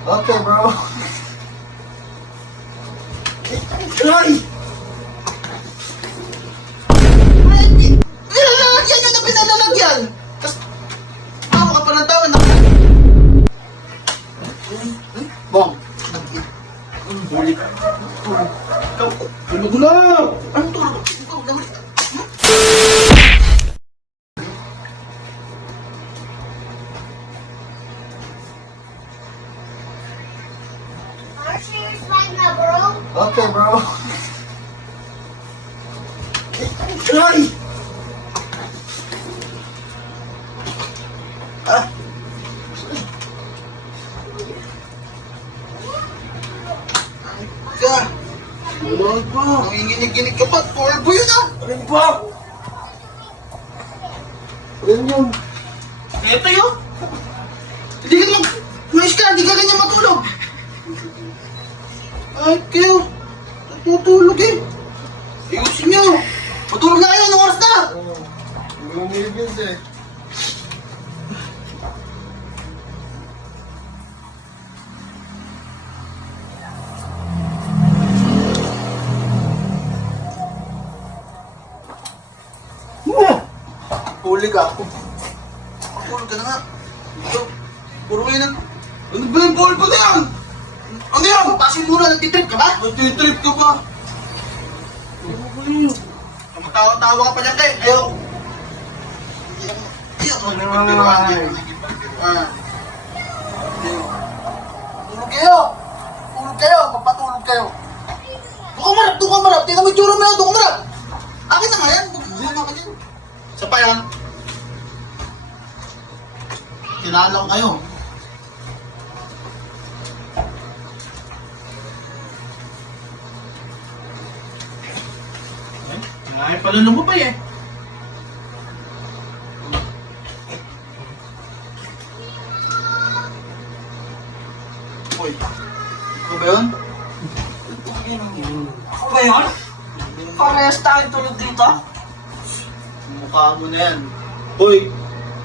Okay, bro. Ay! Nilalagyan nyo na pinalalagyan! Tapos, tawa ka pa ng tawa na... Bong! Huli ka. Ikaw, tulog na! Anong tulog? Serious right now, bro? Okay, bro. Ay! Ah! Ka! Tulog po! Nanginginig-ginig ka pa! Polvo yun ah! Alin po? Alin yun? Ito yun! Hindi ka naman... Ay, kayo! Natutulog eh! Ayusin niyo! Matulog na kayo! Anong oras na? Lumigis eh. Huli ka ako. Matulog ka na nga. Ito, puro kayo ng... Ano ba yung polvo na yan? Ano yan? Pasin muna, nagtitrip ka ba? Nagtitrip ka ba? Yun? Matawa-tawa ka pa dyan, eh. Ayaw. Ayaw. Ayaw. Ayaw. Tulog kayo! Tulog kayo! Papatulog kayo! Ka marap! Ka marap! Tingnan mo yung tsura mo na! Ka marap! Akin na nga yan! Isa pa yan. Kilala ko kayo. Ay, palulong mo pa eh. Uy, ako ba yun? Ako ba yun? Parehas tayo tulog dito? Mukha mo na yan. Uy,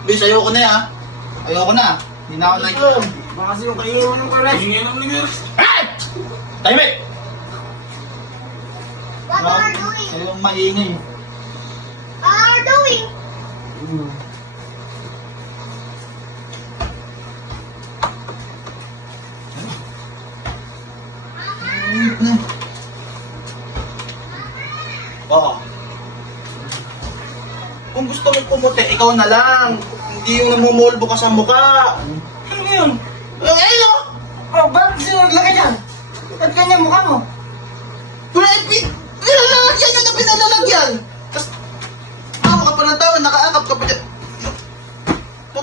bis, ayoko na yan. Ayoko na. Hindi na ako nag... Baka kasi yung kayo ng kares. Hey! Tahimik! What are you doing? Ayoko maingay. Are doing? Oo. Kung gusto mo pumuti, ikaw na lang. Hindi yung namumulbo ka sa mukha. Ano yun? Eh, ayun! Oh, bakit sino naglagay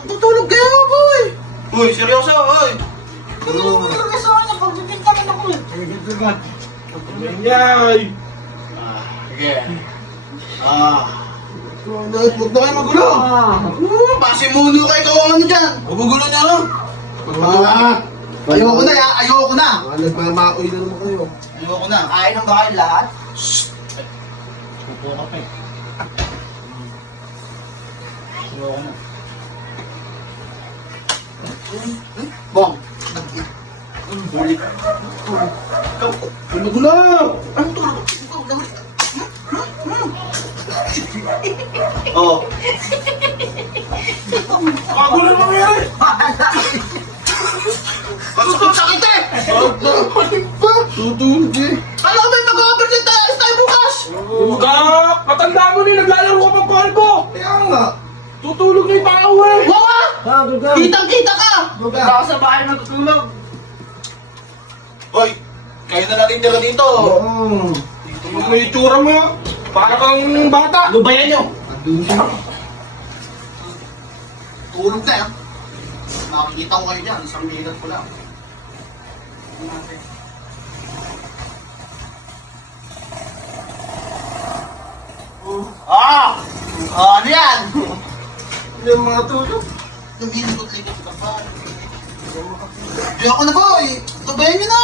Magtutulog kayo, boy! Uy, seryoso, oy! Ano mo nilagay sa kanya? Pagbibintangan ako eh. Ka. Ganyan. Ah, sige. Ah. Huwag na kayo magulo! Ah. Uh, pasimuno kayo ikaw ang ano dyan! Magugulo niya, no? Ah. Ayoko na, ya. ayoko na! Ah, nagmamaoy na naman kayo. Ayoko na. Kain ng bakal lahat? Pupo ka pa eh. Ayoko na. Bong! Huli ka. Ikaw, Tulog na! anong tulog? Ikaw, ka. Oo. Bago na mangyari! Ang sakit eh! Tutulog eh. Alam ko may mag-over din tayo tayo bukas! Tumuga! Katanda mo ni naglalaro ka pang kohal ko! Kaya nga. Tutulog na yung tao eh! Wow ah! Ah, duga. Kitang-kita ka! Ako sa bahay natutulog. Hoy, kayo na natin tira dito. Oo. Tulog na yung itsura mo. Para kang bata. Lubayan nyo. Andun siya. Tulog na yan. Nakikita ko kayo dyan. Isang minute ko lang. Ah! Ah, ano yan? Hindi mga tulog. Lumilikot-likot ka pa. Ayoko na boy! Tubayan nyo na!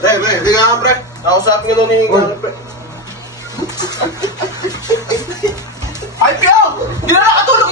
Pre, pre, hindi ka nga pre. Nakausapin ka doon yung pre. Ay, Pio! Hindi na nakatulog!